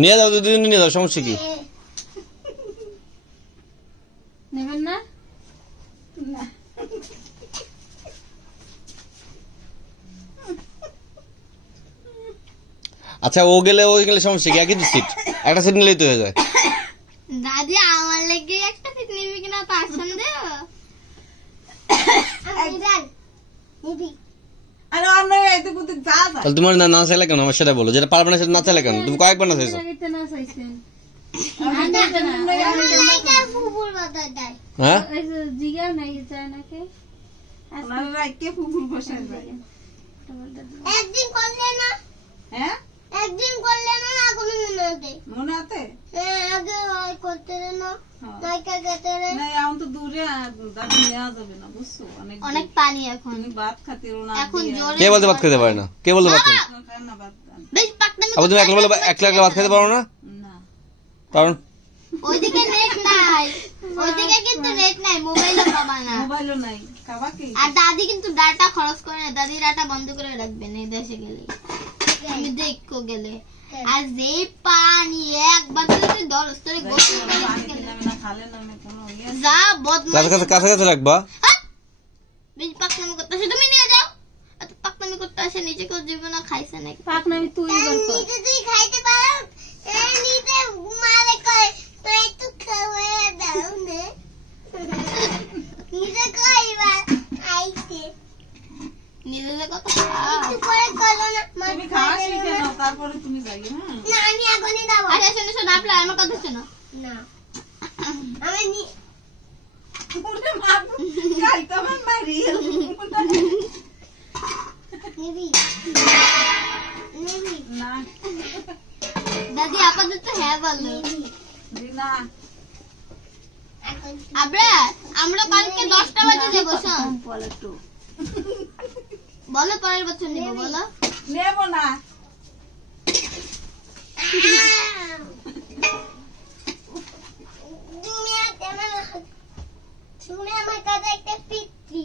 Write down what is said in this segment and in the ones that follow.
নিয়ে যাও, দুদিন নিয়ে যাও, সমস্যা কি? নেবেন না? আচ্ছা ও গেলে সমস্যা কি? একই তো সিট, একটা সিট নিলেই তো হয়ে যায়। দাদি আমার লেগে একটা সিট নিবি কিনা তো আসছেন দেও। আরে অন্য এতে কুতে যা যা। তাহলে তোমার না চাইলে কেন? আমার সেটা বলো, যেটা পারবে না সেটা না চাইলে কেন? তুমি কয়েকবার না চাইছো? না চাইছেন। ফুফুর কথা দেয়। হ্যাঁ এই যে জিগা নাই যায় নাকি? ওনারা রাইকে ফুফুর বসে যায়। একদিন করলে না? হ্যাঁ একদিন করলে না না কোনো মনে আছে? মনে আছে? হ্যাঁ আগে ওই করতে না নাইকা গেতে রে। না এখন তো দূরে দাদি নেওয়া যাবে না, বুঝছো? অনেক অনেক পানি এখন। অনেক ভাত খাতে না এখন জোরে কে বলতে ভাত খেতে পারে না? কে বলতে ভাত খেতে? খায় না ভাত। বেশ পাকনামি। আবার তুমি একলা একলা ভাত খেতে পারো না? না কারণ ওইদিকে নেট নাই, ওইদিকে কিন্তু নেট নাই, মোবাইলও পাবা না। মোবাইলও নাই, খাবা কি? আর দাদি কিন্তু ডাটা খরচ করে না, দাদি ডাটা বন্ধ করে রাখবেন এই দেশে গেলে, আমি দেখো গেলে। আর যে পানি একবার তুই দরস তোরে গোসল করে পানি নামে না, খালে নামে কোনো ইয়ে যা বদমাইশ কাছাকাছি রাখবা। বেশ পাকনামি করতে আসে, তুমি নিয়ে যাও। এত পাকনামি করতে আসে, নিজে কেউ জীবনে খাইছে নাকি? পাকনামি তুই এবার কর। নিজে তুই খাইতে পারো, নিজে মারে করে তো একটু খাওয়া দাও না। নিজে খাইবা খাইতে নিজে কত একটু করে করো না। তুমি খাওয়া শিখে নাও, তারপরে তুমি যাই। হ্যাঁ না আমি এখনই যাবো। আচ্ছা শোনো শোনো, আপনার আমার কথা শোনো না। আমি ওরে মা খাইতে আমার মারি নিবি নিবি না দাদি আপাতত হ্যাঁ বলো। দিনা আমরা কালকে 10টা বাজে যাবো। শোন বলে তো বলো, পরের বছর নেবো বলো। নেব না। তুমি আমার কাছে একটা পিচ্ছি।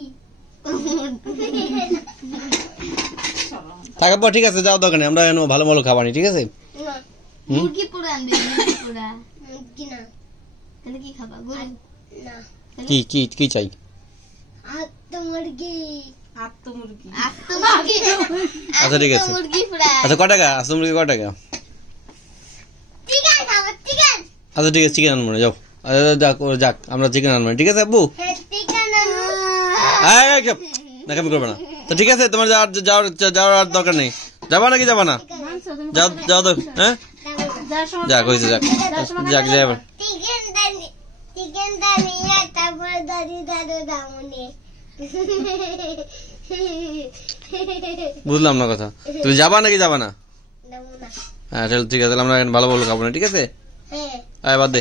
থাকার পর ঠিক আছে, যাও দোকানে, আমরা ভালো ভালো খাবার নি, ঠিক আছে? মুরগি পুরা আনবে, মুরগি পুরা। মুরগি না, তাহলে কি খাবা? গরু না, কি কি কি চাই? মুরগি আত্মমুরগি। মুরগি। আচ্ছা ঠিক আছে। মুরগি পুরা। আচ্ছা কয় টাকা? আচ্ছা মুরগি কয় টাকা? চিকেন খাবো, চিকেন। আচ্ছা ঠিক আছে, চিকেন আনবো না, যাও। আচ্ছা যাক আমরা চিকেন আনবো না, ঠিক আছে আব্বু? চিকেন না কামি করবে না। তো ঠিক আছে, তোমার যাওয়ার আর দরকার নেই। যাবা নাকি যাবা না? যাও যাও তো। হ্যাঁ যাক হয়েছে, যাক যাক যাই আবার। চিকেনটা নিয়ে তারপরে দাদি দাদু দামনে। বুঝলাম না কথা। তুমি যাবা নাকি যাবা না? হ্যাঁ চল ঠিক আছে, আমরা ভালো ভালো খাবো না, ঠিক আছে? হ্যাঁ আয় বাদ দে।